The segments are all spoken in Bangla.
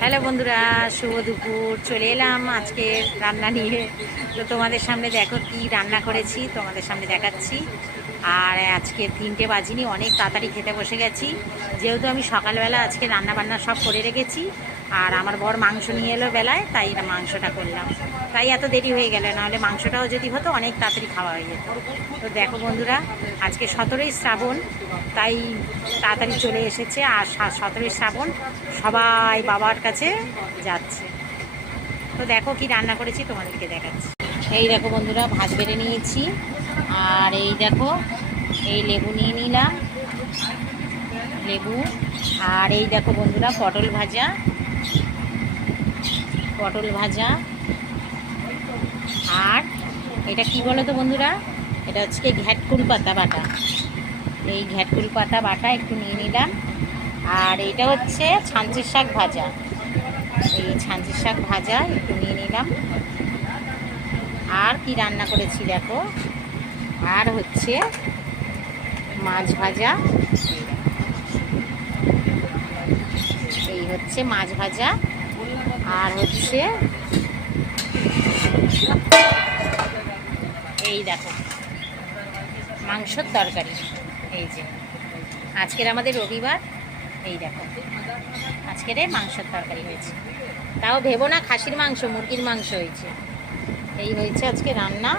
হ্যালো বন্ধুরা, শুভ দুপুর। চলে এলাম আজকে রান্না নিয়ে। তো তোমাদের সামনে দেখো কি রান্না করেছি, তোমাদের সামনে দেখাচ্ছি। আর আজকে 3টে বাজিনি, অনেক তাড়াতাড়ি খেতে বসে গেছি, যেহেতু আমি সকালবেলা আজকে রান্না বান্না সব করে রেখেছি। আর আমার বর মাংস নিয়ে এলো বেলায়, তাই মাংসটা করলাম, তাই এত দেরি হয়ে গেল, নাহলে মাংসটাও যদি হতো অনেক তাড়াতাড়ি খাওয়া হয়ে যেত। তো দেখো বন্ধুরা, আজকে 17ই শ্রাবণ, তাই তাড়াতাড়ি চলে এসেছে। আর 17ই শ্রাবণ সবাই বাবার কাছে যাচ্ছে। তো দেখো কি রান্না করেছি, তোমাদেরকে দেখাচ্ছি। এই দেখো বন্ধুরা, ভাত বেড়ে নিয়েছি। আর এই দেখো, এই লেবু নিয়ে নিলাম, লেবু। আর এই দেখো বন্ধুরা, পটল ভাজা, পটল ভাজা। আর এটা কি বলো তো বন্ধুরা, এটা হচ্ছে ঘ্যাটকুল পাতা বাটা। এই ঘ্যাটকুল পাতা বাটা একটু নিয়ে নিলাম। আর এটা হচ্ছে ছাঁচের শাক ভাজা, এই ছাঁচের শাক ভাজা একটু নিয়ে নিলাম। আর কি রান্না করেছি দেখো, আর হচ্ছে মাছ ভাজা, এই হচ্ছে মাছ ভাজা। আর হচ্ছে এই দেখো মাংসর তরকারি। এই যে আজকের আমাদের রবিবার, এই দেখো আজকের মাংসের তরকারি হয়েছে। তাও ভেবো না খাসির মাংস, মুরগির মাংস হয়েছে। এই হয়েছে আজকে রান্না,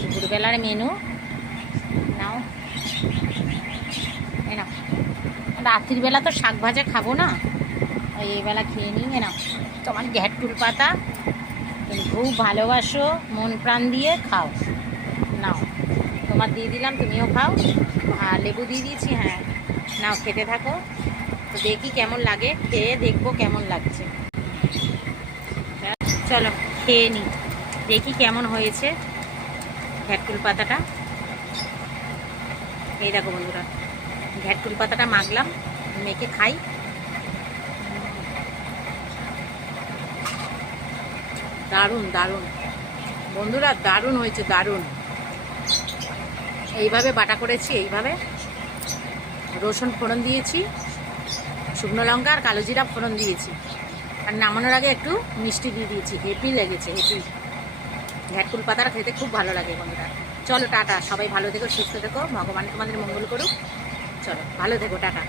দুপুরবেলার মেনু। নাও এ নাও, রাত্রির বেলা তো শাক ভাজা খাবো না, এই বেলা খেয়ে নিই। এ নাও তোমার ঘ্যাটকুল পাতা, তুমি খুব ভালোবাসো, মন প্রাণ দিয়ে খাও। নাও তোমার দিয়ে দিলাম, তুমিও খাও। আর লেবু দিয়ে দিয়েছি, হ্যাঁ নাও খেতে থাকো। তো দেখি কেমন লাগে, খেয়ে দেখবো কেমন লাগছে। চলো খেয়ে নিই, দেখি কেমন হয়েছে ঘ্যাটকুল পাতাটা। এই দেখো বন্ধুরা, ঘ্যাটকুল পাতাটা মাখলাম, মেখে খাই। দারুণ দারুণ বন্ধুরা, দারুণ হয়েছে, দারুণ। এইভাবে বাটা করেছি, এইভাবে রসুন ফোড়ন দিয়েছি, শুকনো লঙ্কা আর কালো জিরা ফোড়ন দিয়েছি। আর নামানোর আগে একটু মিষ্টি দিয়ে দিয়েছি। হেভি লেগেছে, হেভি। ঘ্যাটকুল পাতাটা খেতে খুব ভালো লাগে বন্ধুরা। চলো টাটা, সবাই ভালো থেকো, সুস্থ থেকো, ভগবান তোমাদের মঙ্গল করুক। চলো ভালো থেকো, টাটা।